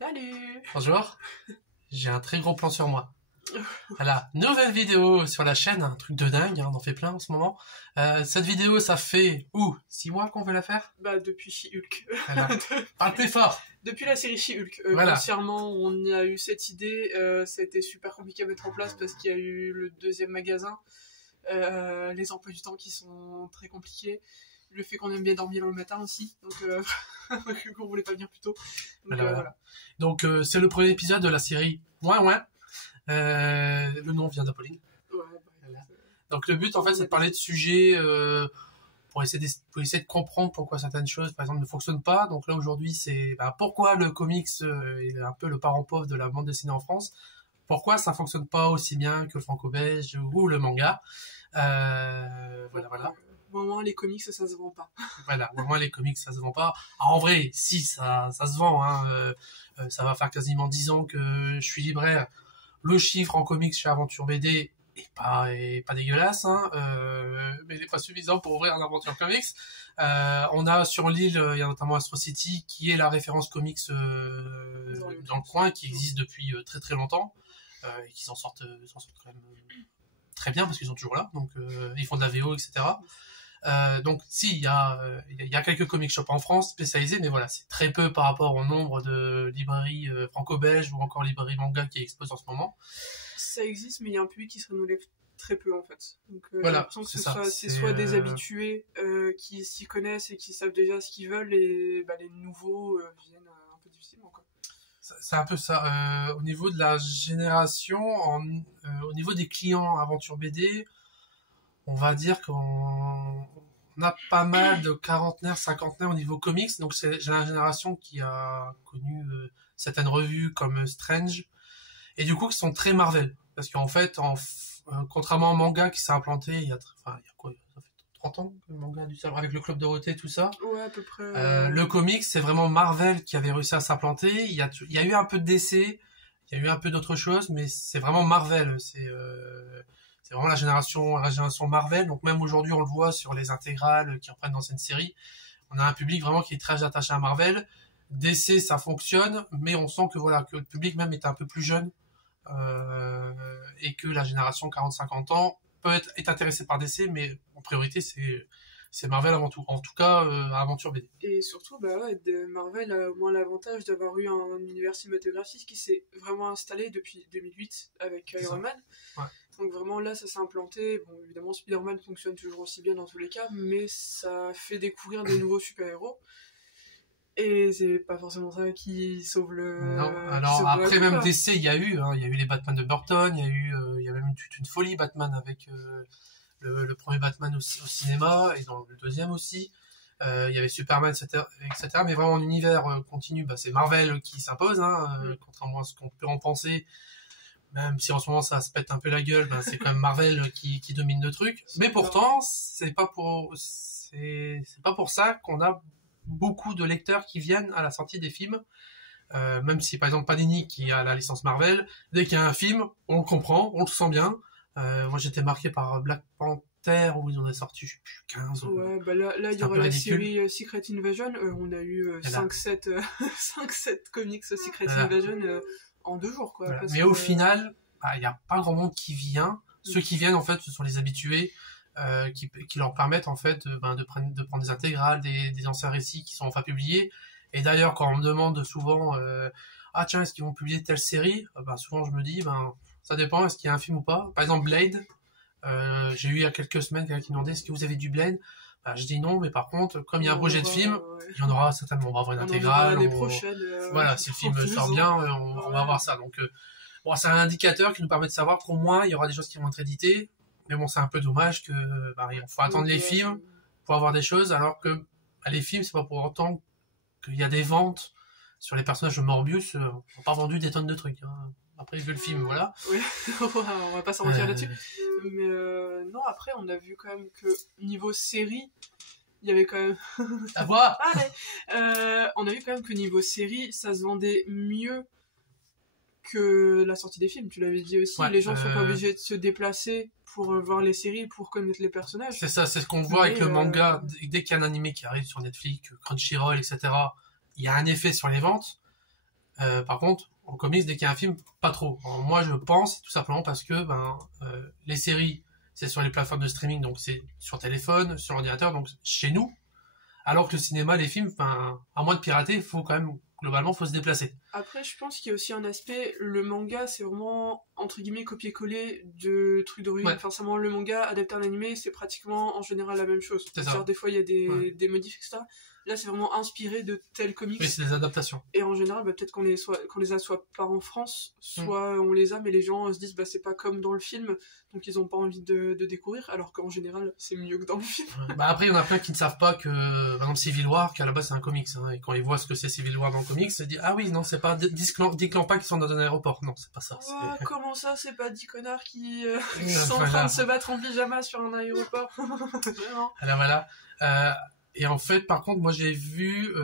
Salut. Bonjour, j'ai un très gros plan sur moi. Voilà, nouvelle vidéo sur la chaîne, un truc de dingue, on en fait plein en ce moment. Cette vidéo, ça fait, 6 mois qu'on veut la faire? Bah depuis She-Hulk. Voilà. Parle plus fort. Depuis la série She-Hulk. Voilà. Grossièrement, on a eu cette idée, ça a été super compliqué à mettre en place parce qu'il y a eu le deuxième magasin, les emplois du temps qui sont très compliqués, le fait qu'on aime bien dormir le matin aussi, donc qu'on voulait pas venir plus tôt. Donc, voilà. Donc c'est le premier épisode de la série Ouin. Le nom vient d'Apolline. Ouais, voilà. Donc le but en fait c'est de parler de sujets pour essayer de comprendre pourquoi certaines choses par exemple ne fonctionnent pas. Donc là aujourd'hui c'est pourquoi le comics est un peu le parent pauvre de la bande dessinée en France. Pourquoi ça fonctionne pas aussi bien que le franco-belge ou le manga. Voilà. Au moins les comics ça se vend pas. Voilà, au moins les comics ça se vend pas. Alors, en vrai, si ça se vend, hein, ça va faire quasiment 10 ans que je suis libraire. Le chiffre en comics chez Aventure BD est pas dégueulasse, hein, mais il n'est pas suffisant pour ouvrir un Aventure Comics. On a sur l'île, il y a notamment Astro City qui est la référence comics dans le coin, qui existe depuis très très longtemps, et qui s'en sortent quand même très bien parce qu'ils sont toujours là, donc ils font de la VO, etc. Donc si il y a quelques comic shops en France spécialisés, mais voilà, c'est très peu par rapport au nombre de librairies franco-belges ou encore librairies manga qui exposent en ce moment. Ça existe, mais il y a un public qui se renouvelle très peu en fait. Donc voilà, j'ai l'impression que c'est soit des habitués qui s'y connaissent et qui savent déjà ce qu'ils veulent, et les nouveaux viennent un peu difficilement quoi. C'est un peu ça. Au niveau de la génération, au niveau des clients Aventure BD, on va dire qu'on a pas mal de quarantenaires, cinquantenaires au niveau comics. Donc c'est la génération qui a connu certaines revues comme Strange, et du coup qui sont très Marvel. Parce qu'en fait, contrairement au manga qui s'est implanté il y a quoi, ça fait 30 ans que le manga a dû savoir avec le Club Dorothée, tout ça. Ouais, à peu près. Le comics, c'est vraiment Marvel qui avait réussi à s'implanter. Il y a eu un peu de DC, il y a eu un peu d'autres choses, mais c'est vraiment Marvel. C'est vraiment la génération Marvel. Donc même aujourd'hui, on le voit sur les intégrales qui reprennent d'anciennes séries. On a un public vraiment qui est très attaché à Marvel. DC, ça fonctionne, mais on sent que voilà, que le public même est un peu plus jeune, et que la génération 40-50 ans est intéressée par DC, mais en priorité c'est Marvel avant tout. En tout cas, Aventure BD. Et surtout, Marvel a au moins l'avantage d'avoir eu un univers cinématographique qui s'est vraiment installé depuis 2008 avec Iron Man. Ouais. Donc vraiment là, ça s'est implanté. Bon, évidemment, Spider-Man fonctionne toujours aussi bien dans tous les cas, mais ça fait découvrir des nouveaux super-héros. Et c'est pas forcément ça qui sauve le... Non, alors après même DC, il y a eu les Batman de Burton, il y a même toute une folie Batman avec le premier Batman au cinéma, et dans le deuxième aussi. Il y avait Superman, etc. Mais vraiment en univers continu, c'est Marvel qui s'impose, contrairement à ce qu'on peut en penser. Même si en ce moment ça se pète un peu la gueule, c'est quand même Marvel qui domine le truc. Mais pourtant, c'est pas pour ça qu'on a beaucoup de lecteurs qui viennent à la sortie des films. Même si par exemple Panini qui a la licence Marvel, dès qu'il y a un film, on le comprend, on le sent bien. Moi j'étais marqué par Black Panther où ils en ont sorti, je sais plus, 15. Ouais, là il y aura la série Secret Invasion. On a eu 5-7 comics Secret Invasion en 2 jours quoi. Voilà. Mais au final, il n'y a pas grand monde qui vient. Ceux qui viennent en fait, ce sont les habitués. Qui leur permettent en fait de prendre des intégrales, des anciens récits qui sont enfin publiés. Et d'ailleurs, quand on me demande souvent tiens, est-ce qu'ils vont publier telle série, souvent je me dis ça dépend, est-ce qu'il y a un film ou pas. Par exemple Blade, j'ai eu il y a quelques semaines quelqu'un qui me demandait est-ce que vous avez du Blade. Je dis non, mais par contre, comme il y a un projet de film, il y en aura certainement. On va avoir une intégrale. L'année prochaine. Voilà, si le film sort bien, on va avoir ça. Donc c'est un indicateur qui nous permet de savoir qu'au moins il y aura des choses qui vont être éditées. Mais bon, c'est un peu dommage que il faut attendre les films pour avoir des choses, alors que les films, c'est pas pour autant qu'il y a des ventes sur les personnages de Morbius. On n'a pas vendu des tonnes de trucs. Après, vu le film, voilà. Oui, on va pas s'en mentir là-dessus. Mais non, après, on a vu quand même que niveau série, il y avait quand même... À voir. On a vu quand même que niveau série, ça se vendait mieux que la sortie des films. Tu l'avais dit aussi, les gens sont pas obligés de se déplacer pour voir les séries, pour connaître les personnages. C'est ça, c'est ce qu'on voit avec le manga. Dès qu'il y a un animé qui arrive sur Netflix, Crunchyroll, etc., il y a un effet sur les ventes. Par contre, en comics, dès qu'il y a un film, pas trop. Alors, moi, je pense, tout simplement parce que les séries, c'est sur les plateformes de streaming, donc c'est sur téléphone, sur ordinateur, donc chez nous. Alors que le cinéma, les films, à moins de pirater, il faut quand même, globalement, faut se déplacer. Après, je pense qu'il y a aussi un aspect, le manga, c'est vraiment, entre guillemets, copier-coller de trucs d'origine. Ouais. Forcément, le manga adapté à l'animé, c'est pratiquement, en général, la même chose. C'est ça. Genre, des fois, il y a des modifs, etc. Là, c'est vraiment inspiré de tels comics. Oui, c'est des adaptations. Et en général, peut-être qu'on les a soit pas en France, soit on les a, mais les gens se disent, c'est pas comme dans le film, donc ils ont pas envie de découvrir, alors qu'en général, c'est mieux que dans le film. Après, il y en a plein qui ne savent pas que, par exemple, Civil War, qu'à la base c'est un comics, hein, et quand ils voient ce que c'est Civil War dans le comics, ils se disent, ah oui, non, c'est pas 10 clans pas qui sont dans un aéroport. Non, c'est pas ça. Oh, comment ça, c'est pas 10 connards qui sont en train de se battre en pyjama sur un aéroport. Vraiment. Voilà. Et en fait, par contre, moi j'ai vu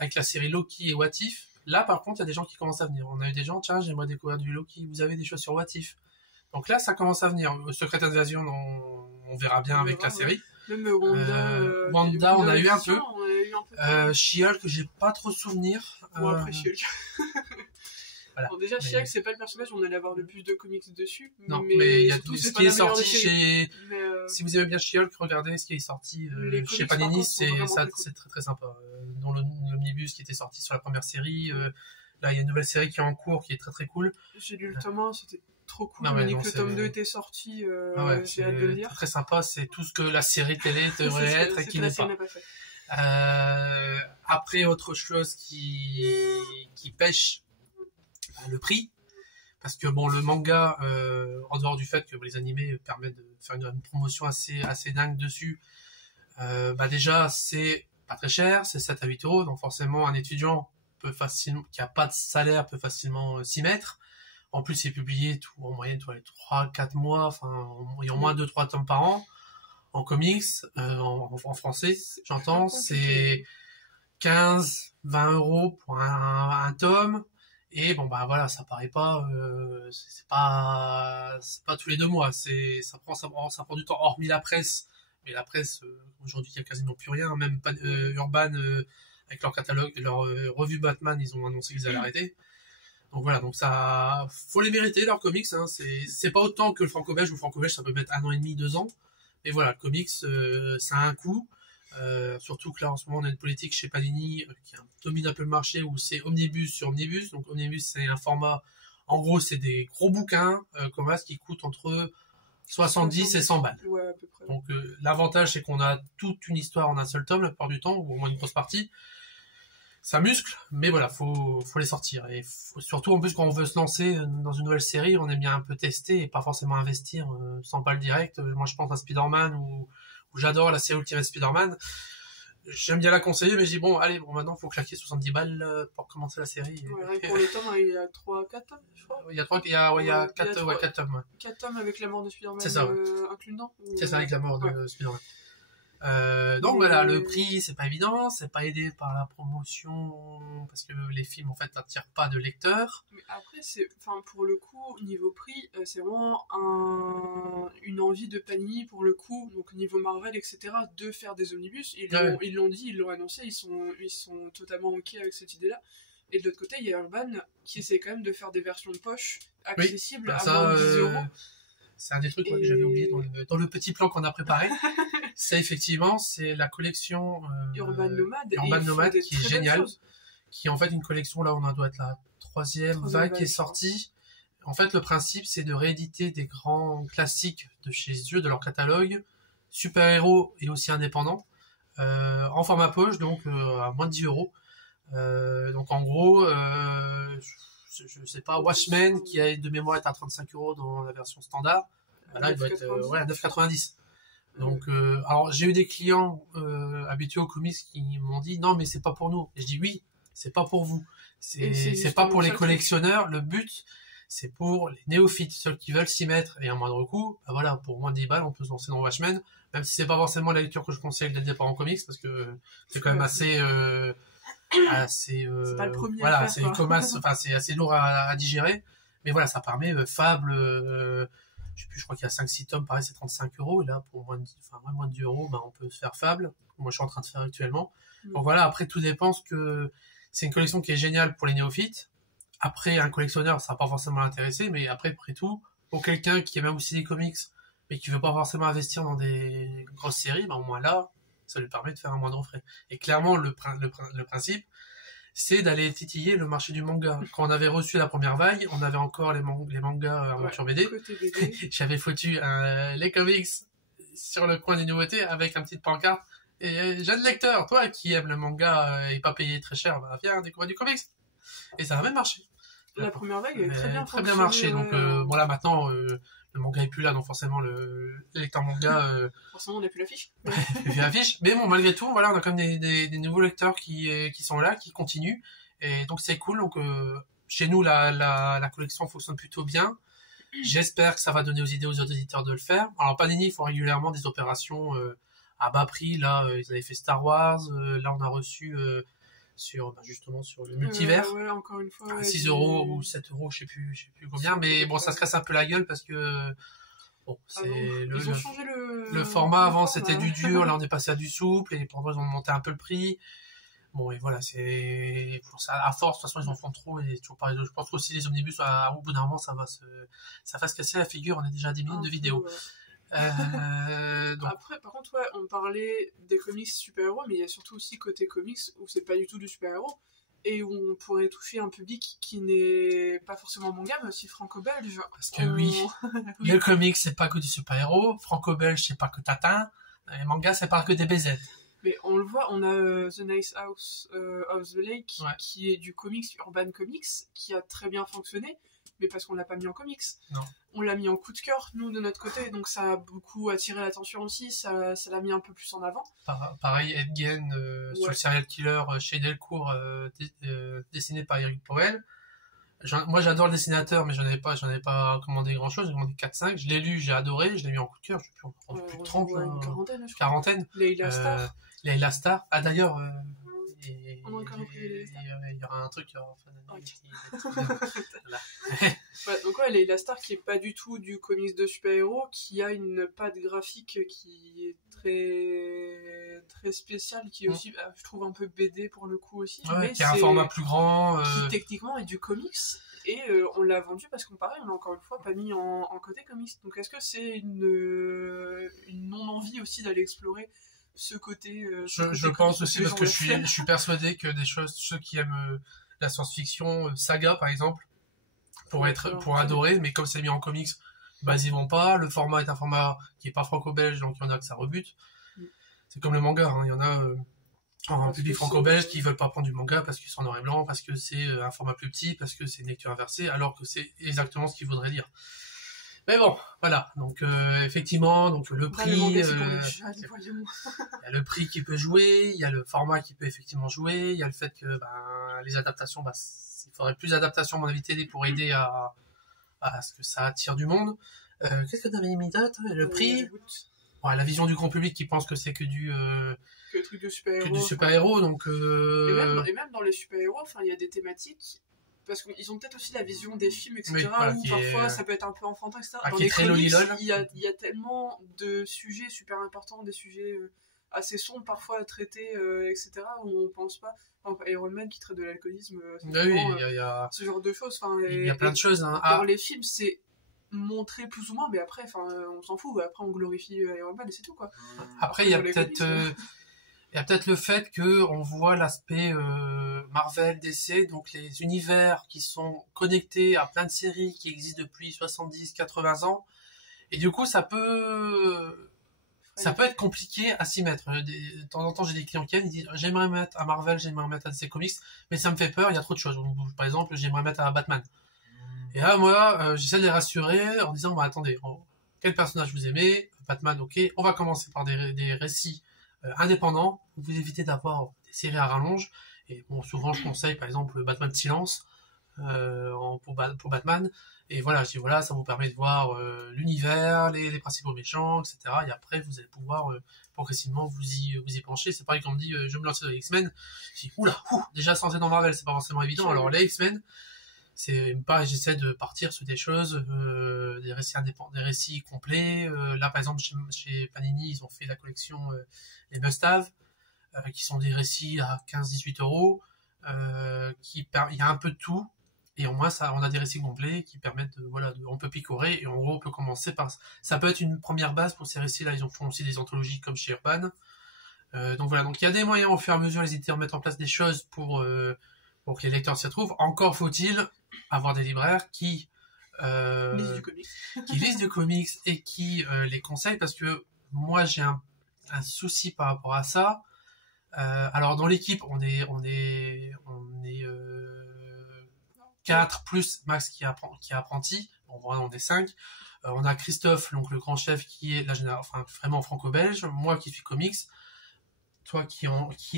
avec la série Loki et What If, là par contre, il y a des gens qui commencent à venir. On a eu des gens, tiens, j'aimerais découvrir du Loki, vous avez des choses sur What If. Donc là, ça commence à venir. Secret Invasion, on verra bien avec la série. Même Wanda. Wanda, on a eu un peu. peu. She-Hulk, j'ai pas trop souvenir. Bon, après She-Hulk. Voilà. Bon, déjà, She-Hulk, c'est pas le personnage où on allait avoir le plus de comics dessus. Non, mais il y a surtout, tout ce qui est sorti chez. Mais Si vous aimez bien She-Hulk, regardez ce qui est sorti chez Panini, c'est très très sympa. Dans l'omnibus qui était sorti sur la première série, là il y a une nouvelle série qui est en cours qui est très très cool. J'ai lu le tome 1, c'était trop cool. Non, le tome 2 était sorti, j'ai hâte de le lire. Très sympa, c'est tout ce que la série télé devrait être et qui n'est pas. Après, autre chose qui pêche le prix, parce que bon, le manga, en dehors du fait que les animés permettent de faire une promotion assez dingue dessus, déjà c'est pas très cher, c'est 7 à 8 euros, donc forcément un étudiant qui a pas de salaire peut facilement s'y mettre. En plus, c'est publié en moyenne tous les 3-4 mois, il y a au moins 2-3 tomes par an. En comics, en français, j'entends, c'est 15-20 euros pour un tome. Et bon, voilà, ça paraît pas, c'est pas tous les 2 mois. Ça prend du temps, hormis la presse. Mais la presse, aujourd'hui, il y a quasiment plus rien. Même pas, Urban, avec leur catalogue, leur revue Batman, ils ont annoncé qu'ils allaient arrêter. Donc voilà, donc ça, faut les mériter, leurs comics, hein. C'est pas autant que le franco-belge, ou le franco-belge, ça peut mettre 1 an et demi, 2 ans. Mais voilà, le comics, ça a un coût. Surtout que là, en ce moment, on a une politique chez Panini qui domine un peu le marché, où c'est omnibus sur omnibus. Donc omnibus, c'est un format, en gros, c'est des gros bouquins, qui coûtent entre 70 et 100 balles. Ouais, à peu près. Donc l'avantage, c'est qu'on a toute une histoire en un seul tome, la plupart du temps, ou au moins une grosse partie. Ça muscle, mais voilà, faut les sortir. Et surtout, en plus, quand on veut se lancer dans une nouvelle série, on aime bien un peu tester et pas forcément investir 100 balles direct. Moi, je pense à Spider-Man, où j'adore la série Ultimate Spider-Man. J'aime bien la conseiller, mais je dis maintenant, faut claquer 70 balles pour commencer la série. Ouais, pour le tome, il y a 3-4 tomes, je crois. Il y a 4 tomes, ouais. 4 tomes avec la mort de Spider-Man inclus dedans. C'est ça, avec la mort de Spider-Man. Donc voilà, le prix, c'est pas évident, c'est pas aidé par la promotion, parce que les films, en fait, n'attirent pas de lecteurs. Mais après, pour le coup, niveau prix, c'est vraiment une envie de Panini, pour le coup, donc niveau Marvel, etc., de faire des omnibus. Ils l'ont dit, ils l'ont annoncé, ils sont totalement ok avec cette idée-là. Et de l'autre côté, il y a Urban qui essaie quand même de faire des versions de poche accessibles à moins de 10 euros. C'est un des trucs que j'avais oublié dans le petit plan qu'on a préparé. C'est effectivement, c'est la collection Urban Nomade qui est géniale, qui est en fait une collection, là on doit être la troisième vague qui est sortie. En fait, le principe, c'est de rééditer des grands classiques de chez eux, de leur catalogue, super-héros et aussi indépendants, en format poche, donc à moins de 10 euros. Donc en gros, je sais pas, Watchmen, qui a de mémoire est à 35 euros dans la version standard, là il doit être à 9,90. Donc, alors j'ai eu des clients habitués aux comics qui m'ont dit non, mais c'est pas pour nous. Et je dis oui, c'est pas pour vous. C'est pas pour les collectionneurs. Le but, c'est pour les néophytes, ceux qui veulent s'y mettre et à moindre coût. Voilà, pour moins de 10 balles, on peut se lancer dans Watchmen, même si c'est pas forcément la lecture que je conseille dès le départ en comics, parce que c'est quand même assez c'est pas le premier voilà, c'est c'est assez lourd à digérer. Mais voilà, ça permet Fable. Je crois qu'il y a 5-6 tomes, pareil, c'est 35 euros. Et là, pour moins de 10 euros, on peut se faire Fable. Moi, je suis en train de faire actuellement. Donc voilà, après, tout dépend que c'est une collection qui est géniale pour les néophytes. après, un collectionneur, ça va pas forcément l'intéresser, mais après tout, pour quelqu'un qui aime aussi les comics, mais qui veut pas forcément investir dans des grosses séries, au moins là, ça lui permet de faire un moindre frais. Et clairement, le principe, c'est d'aller titiller le marché du manga. Quand on avait reçu la première vague, on avait encore les mangas aventure BD. J'avais foutu les comics sur le coin des nouveautés avec un petit pancarte. Et jeune lecteur, toi qui aimes le manga et pas payé très cher, viens découvrir du comics. Et ça a même marché. La première vague a très bien marché. Donc voilà, maintenant le manga est plus là, donc forcément le lecteur manga. Forcément, on n'a plus l'affiche. Plus l'affiche. Mais bon, malgré tout, voilà, on a quand même des nouveaux lecteurs qui sont là, qui continuent. Et donc c'est cool. Donc chez nous, la collection fonctionne plutôt bien. J'espère que ça va donner aux idées aux autres éditeurs de le faire. Alors Panini, ils font régulièrement des opérations à bas prix. Là, ils avaient fait Star Wars. Là, on a reçu justement sur le multivers. Encore une fois, 6 euros ou 7 euros, je sais plus combien. Mais bon, ça se casse un peu la gueule parce que bon, ils ont changé le format avant, c'était du dur. Là, on est passé à du souple et pourtant ils ont monté un peu le prix. Bon, et voilà, c'est pour ça, à force, de toute façon, ils en font trop et toujours pareil. Je pense qu'aussi les omnibus, au bout d'un moment, ça va se casser la figure. On est déjà à 10 minutes de vidéo. Donc... Après, par contre, on parlait des comics super-héros, mais il y a surtout aussi côté comics où c'est pas du tout du super-héros et où on pourrait toucher un public qui n'est pas forcément manga, mais aussi franco-belge. Parce que oui, le comics, c'est pas que du super-héros, franco-belge, c'est pas que Tatin, et manga, c'est pas que des BZ. Mais on le voit, on a The Nice House of the Lake, qui est du comics, Urban Comics, qui a très bien fonctionné, mais parce qu'on l'a pas mis en comics. Non. On l'a mis en coup de cœur, nous, de notre côté, donc ça a beaucoup attiré l'attention aussi, ça l'a mis un peu plus en avant. Pareil, Ed Gein sur le serial killer chez Delcourt, dessiné par Eric Powell. Moi, j'adore le dessinateur, mais j'en avais pas commandé grand chose, j'ai commandé 4-5, je l'ai lu, j'ai adoré, je l'ai mis en coup de cœur, je sais plus de 30, une quarantaine. Leila Star. Ah, d'ailleurs, il y aura un truc donc Leila Star qui est pas du tout du comics de super-héros, qui a une patte graphique qui est très très spéciale, qui est aussi je trouve un peu BD pour le coup aussi, mais qui a un format plus grand, qui techniquement est du comics, et on l'a vendu parce qu'on pareil, on l'a encore une fois pas mis en côté comics. Donc est-ce que c'est une non-envie aussi d'aller explorer ce côté je pense aussi, parce que je suis persuadé que ceux qui aiment la science-fiction, saga par exemple, pour adorer, mais comme c'est mis en comics, ils vont pas. Le format est un format qui est pas franco-belge, donc il y en a que ça rebute. C'est comme le manga, il y en a en public franco-belge qui veulent pas prendre du manga parce qu'ils sont en noir et blanc, parce que c'est un format plus petit, parce que c'est une lecture inversée, alors que c'est exactement ce qu'il faudrait dire. Mais bon, voilà. Donc effectivement, donc le prix, il y a le prix qui peut jouer, il y a le format qui peut effectivement jouer, il y a le fait que les adaptations, il faudrait plus d'adaptations à mon avis télé pour aider à ce que ça attire du monde. Qu'est-ce que tu avais mis d'autre ? Le prix, la vision du grand public qui pense que c'est que du truc de super-héros. Donc et même dans les super-héros, il y a des thématiques. Parce qu'ils ont peut-être aussi la vision des films, etc., où parfois ça peut être un peu enfantin, etc. Dans les comics, il y a tellement de sujets super importants, des sujets assez sombres parfois à traiter, etc., où on pense pas. Par exemple, Iron Man qui traite de l'alcoolisme, ce genre de choses. Il y a plein de choses. Dans les films, c'est montré plus ou moins, mais après, on s'en fout. Après, on glorifie Iron Man et c'est tout, quoi. Après, il y a peut-être... Il y a peut-être le fait qu'on voit l'aspect Marvel, DC, donc les univers qui sont connectés à plein de séries qui existent depuis 70-80 ans. Et du coup, ça peut être compliqué à s'y mettre. De temps en temps, j'ai des clients qui viennent, ils disent j'aimerais mettre à Marvel, j'aimerais mettre à DC Comics, mais ça me fait peur, il y a trop de choses. Donc, par exemple, j'aimerais mettre à Batman. Et là, moi, j'essaie de les rassurer en disant attendez, quel personnage vous aimez ? Batman, ok. On va commencer par des récits indépendant, vous évitez d'avoir des séries à rallonge, et bon, souvent je conseille par exemple Batman de Silence pour Batman, et voilà, je dis ça vous permet de voir l'univers, les principaux méchants, etc. Et après vous allez pouvoir progressivement vous y pencher. C'est pareil quand on me dit je me lance dans les X-Men, je dis déjà sans être dans Marvel c'est pas forcément évident. Alors les X-Men, c'est pareil, j'essaie de partir sur des choses, des récits indépendants, des récits complets. Là, par exemple, chez Panini, ils ont fait la collection les Must-Have, qui sont des récits à 15-18 euros. Il y a un peu de tout. Et au moins, on a des récits complets qui permettent on peut picorer, et en gros, on peut commencer par, ça peut être une première base pour ces récits-là. Ils en font aussi des anthologies comme chez Urban. Donc voilà, donc il y a des moyens au fur et à mesure, les éditeurs mettent en place des choses pour que les lecteurs s'y retrouvent. Encore faut-il avoir des libraires qui lisent du comics et qui les conseillent, parce que moi j'ai un souci par rapport à ça. Alors dans l'équipe, on est 4 plus Max qui est apprenti. Bon, voilà, on est 5. On a Christophe, donc le grand chef, qui est vraiment franco-belge. Moi qui suis comics. Toi qui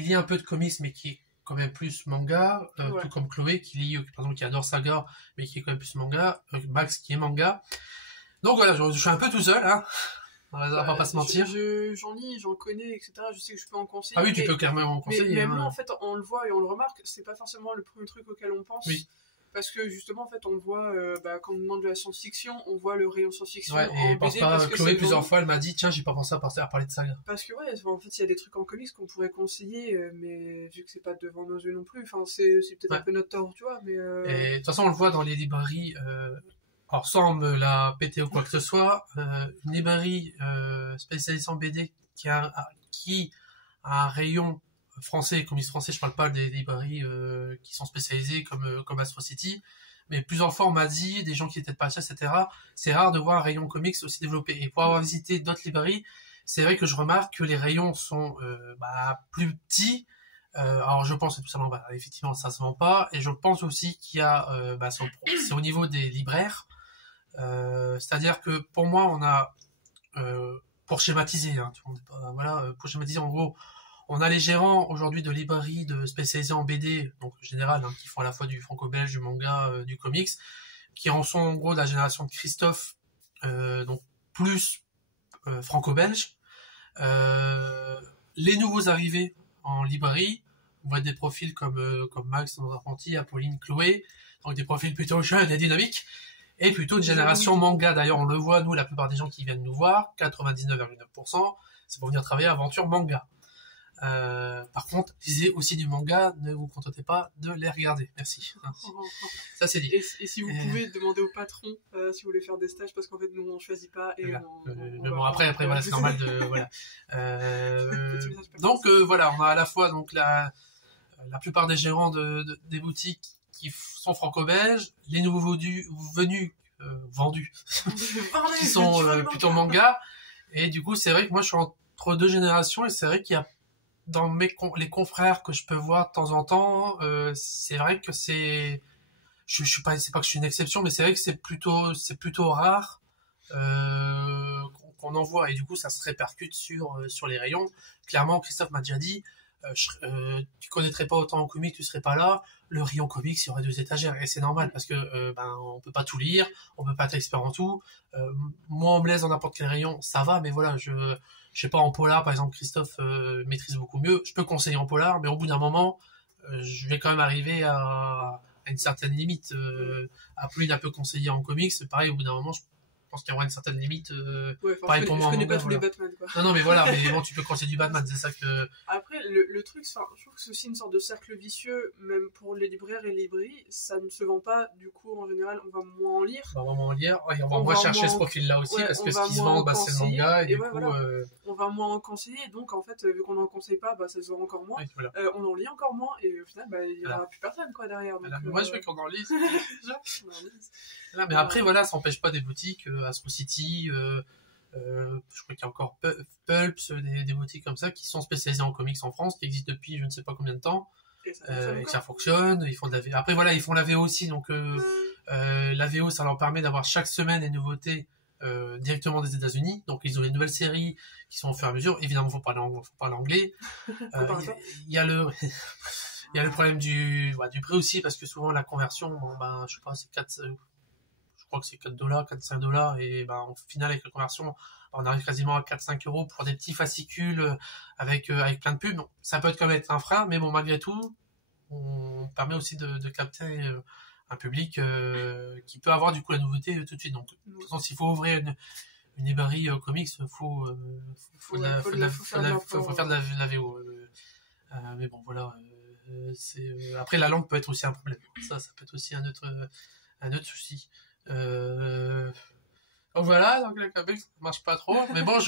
lit un peu de comics, mais qui est quand même plus manga. Tout comme Chloé, qui lit, par exemple, qui adore Saga, mais qui est quand même plus manga. Max qui est manga. Donc voilà, je suis un peu tout seul, hein. On va pas se mentir. J'en lis, j'en connais, etc. Je sais que je peux en conseiller. Ah oui, tu peux clairement en conseiller. Mais nous, en fait, on le voit et on le remarque, c'est pas forcément le premier truc auquel on pense. Oui. Parce que justement, en fait, on le voit, quand on demande de la science-fiction, on voit le rayon science-fiction. Ouais, et Chloé, plusieurs fois, elle m'a dit, tiens, j'ai pas pensé à parler de Saga. Parce que, en fait, il y a des trucs en comics qu'on pourrait conseiller, mais vu que c'est pas devant nos yeux non plus, c'est peut-être un peu notre tort, tu vois, mais Et de toute façon, on le voit dans les librairies, alors sans me la péter ou quoi que ce soit, une librairie spécialisée en BD qui a un rayon français, comics français, je parle pas des librairies qui sont spécialisées comme Astro City, mais plusieurs fois on m'a dit, des gens qui étaient passés, etc., c'est rare de voir un rayon comics aussi développé. Et pour avoir visité d'autres librairies, c'est vrai que je remarque que les rayons sont plus petits. Alors je pense que tout simplement, effectivement, ça se vend pas, et je pense aussi qu'il y a, c'est au niveau des libraires. C'est-à-dire que pour moi, on a, pour schématiser, hein, pour schématiser, en gros, on a les gérants aujourd'hui de librairies spécialisées en BD, donc en général, hein, qui font à la fois du franco-belge, du manga, du comics, qui en sont en gros de la génération de Christophe, donc plus franco-belge. Les nouveaux arrivés en librairie, on voit des profils comme Max, notre apprenti, Apolline, Chloé, donc des profils plutôt jeunes et dynamiques. Et plutôt une génération manga. D'ailleurs, on le voit, nous, la plupart des gens qui viennent nous voir, 99,9%, c'est pour venir travailler aventure manga. Par contre, lisez aussi du manga, ne vous contentez pas de les regarder. Merci. Ça, c'est dit. Et si vous pouvez demander au patron si vous voulez faire des stages, parce qu'en fait, nous, on choisit pas. Et après, voilà, c'est normal de, voilà. Donc, voilà, on a à la fois, donc, la plupart des gérants des boutiques qui sont franco-belges, les nouveaux venus vendus qui sont plutôt manga, et du coup c'est vrai que moi je suis entre deux générations, et c'est vrai qu'il y a dans les confrères que je peux voir de temps en temps, c'est vrai que c'est pas que je suis une exception, mais c'est vrai que c'est plutôt rare qu'on en voit, et du coup ça se répercute sur les rayons. Clairement, Christophe m'a déjà dit, tu connaîtrais pas autant en comics, tu serais pas là. Le rayon comics, il y aurait 2 étagères, et c'est normal parce que on peut pas tout lire, on peut pas être expert en tout. Moi, on me laisse dans n'importe quel rayon, ça va, mais voilà, je sais pas, en polar par exemple, Christophe maîtrise beaucoup mieux. Je peux conseiller en polar, mais au bout d'un moment, je vais quand même arriver à une certaine limite. Apolline a peu conseillé en comics, pareil, au bout d'un moment, je pense qu'il y aura une certaine limite. Pareil pour moi, je connais pas tous les Batman, quoi. Non, mais voilà, mais bon, tu peux conseiller du Batman, c'est ça que. Après, le truc, je trouve que c'est aussi une sorte de cercle vicieux, même pour les libraires et les librairies, ça ne se vend pas, du coup, en général, on va moins en lire. On va moins en lire, et on va moins chercher ce profil-là aussi, parce que ce qui se vend, c'est le manga, et du coup. Voilà. On va moins en conseiller, donc en fait, vu qu'on n'en conseille pas, ça se vend encore moins. Oui, voilà. On en lit encore moins, et au final, il n'y aura plus personne, quoi, derrière. Donc, moi, je veux qu'on en lise. Là, mais après, voilà, ça n'empêche pas des boutiques, Astro City, je crois qu'il y a encore Pulps, des boutiques comme ça qui sont spécialisées en comics en France, qui existent depuis je ne sais pas combien de temps, et ça fonctionne. Ils font de la VO. Après voilà, ils font la VO aussi, donc la VO, ça leur permet d'avoir chaque semaine des nouveautés directement des États-Unis. Donc ils ont les nouvelles séries qui sont au fur et à mesure. Évidemment, faut parler anglais. Il y a le problème du prix aussi, parce que souvent la conversion, je sais pas, c'est 4 je crois que c'est $4, $4-5, et au final avec la conversion, on arrive quasiment à 4-5 euros pour des petits fascicules avec plein de pubs. Donc, ça peut quand même être un frein, mais bon, malgré tout, on permet aussi de capter un public qui peut avoir du coup la nouveauté tout de suite. Donc, de toute façon, s'il faut ouvrir une librairie comics, faut faire de la VO. Mais bon, voilà. Après, la langue peut être aussi un problème. Ça peut être aussi un autre souci. Donc voilà, donc le comics, ça marche pas trop. Mais bon,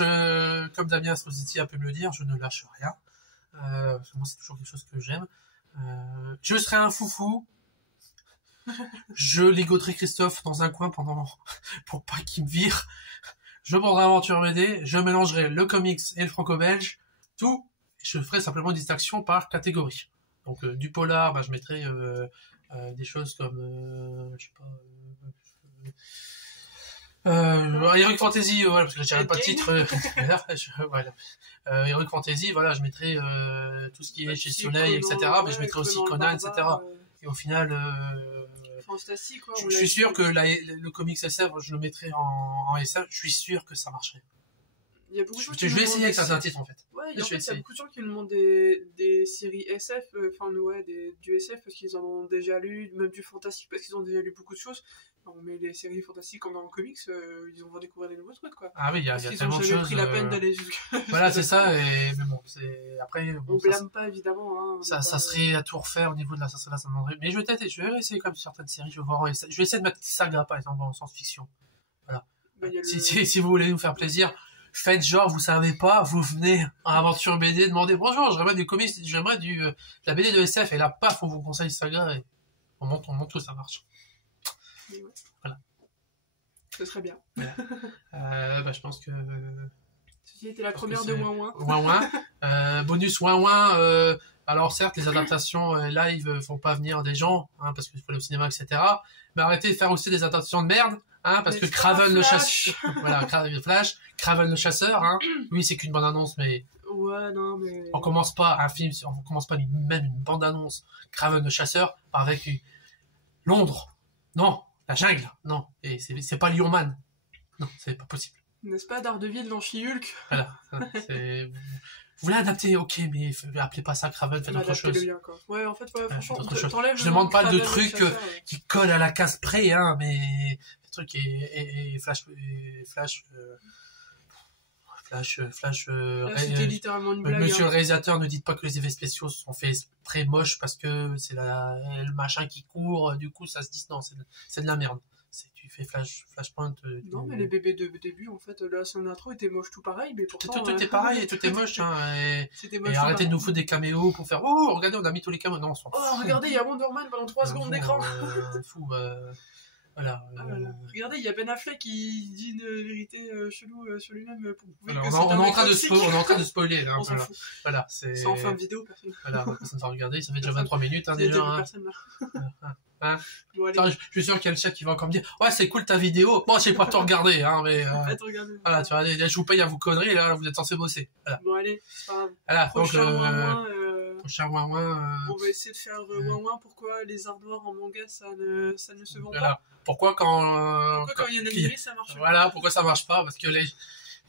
comme Damien Espositi a pu me le dire, je ne lâche rien. Parce que moi, c'est toujours quelque chose que j'aime. Je serai un foufou. Je ligoterai Christophe dans un coin pour pas qu'il me vire. Je prendrai Aventure BD, je mélangerai le comics et le franco-belge, tout, et je ferai simplement une distinction par catégorie. Donc du polar, bah, je mettrai des choses comme, je sais pas, Heroic Fantasy, voilà, parce que je dirais pas le titre. Voilà. Heroic Fantasy, voilà, je mettrai tout ce qui est chez Soleil, etc. Mais je mettrai aussi Conan, etc. Et au final, Fantastique, quoi, je suis sûr que le comics SF, je le mettrais en SF, je suis sûr que ça marcherait. Il y a beaucoup de gens je vais essayer avec certains titres en fait. Ouais, il y a beaucoup de gens qui nous demandent des séries SF, du SF parce qu'ils en ont déjà lu, même du fantastique parce qu'ils ont déjà lu beaucoup de choses. Mais les séries fantastiques qu'on a en comics, ils vont découvrir des nouveaux trucs, quoi. Ah oui, il y a tellement de choses. Ils ont pris la peine d'aller jusqu'à... Voilà, c'est ça, mais bon, après... Bon, on blâme pas, évidemment. Hein, ça serait à tout refaire au niveau de la demandrait. Mais je vais essayer comme certaines séries, je vais essayer de mettre Saga, par exemple, en science-fiction. Voilà. Bah, si vous voulez nous faire plaisir, faites genre, vous savez pas, vous venez en Aventure BD, demandez, bonjour, j'aimerais du comics, j'aimerais la BD de SF, et là, paf, on vous conseille Saga, et on monte tout, ça marche. Ouais. Voilà. Ce serait bien. Voilà. Bah, je pense que... Ceci était la première de Ouin Ouin. Bonus Ouin. Alors certes, les adaptations live font pas venir des gens, hein, parce qu'il faut aller au cinéma, etc. Mais arrêtez de faire aussi des adaptations de merde, hein, parce que Kraven le chasseur... voilà, Flash, Kraven le chasseur, hein. Oui, c'est qu'une bande-annonce, mais... Ouais, non, mais... On commence pas un film, on commence pas même une bande-annonce Kraven le chasseur avec Londres. Non, la jungle, non. Et c'est pas Lyon-Man. Non, c'est pas possible. N'est-ce pas Daredevil dans She-Hulk? Voilà. Vous voulez adapter, ok, mais appelez pas ça Kraven, faites autre chose. Bien, quoi. Ouais, en fait, franchement, je demande pas de trucs qui collent à la case près, hein, mais des trucs et Flash, c'était littéralement une blague. Monsieur le réalisateur, ne dites pas que les effets spéciaux sont faits très moches parce que c'est le machin qui court, du coup ça se dit non, c'est de la merde. Tu fais Flashpoint. Non, mais les bébés de début, en fait, la scène d'intro était moche tout pareil, mais pourtant... Tout est pareil et tout est moche, hein, moche, et arrêtez de nous foutre des caméos pour faire, oh, regardez, on a mis tous les caméos. Non, on s'en fout. Oh, regardez, il y a Wonder Man pendant 3 secondes d'écran. Voilà. Regardez, il y a Ben Affleck qui dit une vérité chelou sur lui-même pour prouver que c'est on est en train de spoiler. Hein, on s'en fout. Voilà, c'est en fin de vidéo, personne. Voilà, personne ne va regarder, ça fait déjà 23 minutes, hein, déjà. Personne là. Hein je suis sûr qu'il y a le chat qui va encore me dire, ouais, c'est cool ta vidéo. Bon, j'ai pas tout regardé, hein, mais. Voilà, tu vois, là, je vous paye à vous conneries, là, vous êtes censé bosser. Voilà. Bon, allez, c'est pas grave. Voilà, prochain Ouin. On va essayer de faire Ouin. Pourquoi les ardoirs en manga ça ne se vend pas? Pourquoi quand il y a une animée ça marche pas? Voilà, pourquoi ça marche pas? Parce que les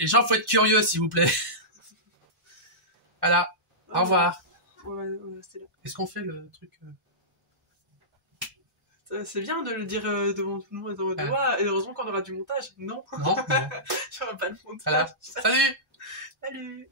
gens, faut être curieux, s'il vous plaît. Voilà. Au revoir. Ouais, c'était là. Est-ce qu'on fait le truc C'est bien de le dire devant tout le monde et heureusement qu'on aura du montage. Non. Non. J'aurai pas de montage. Voilà. Salut. Salut.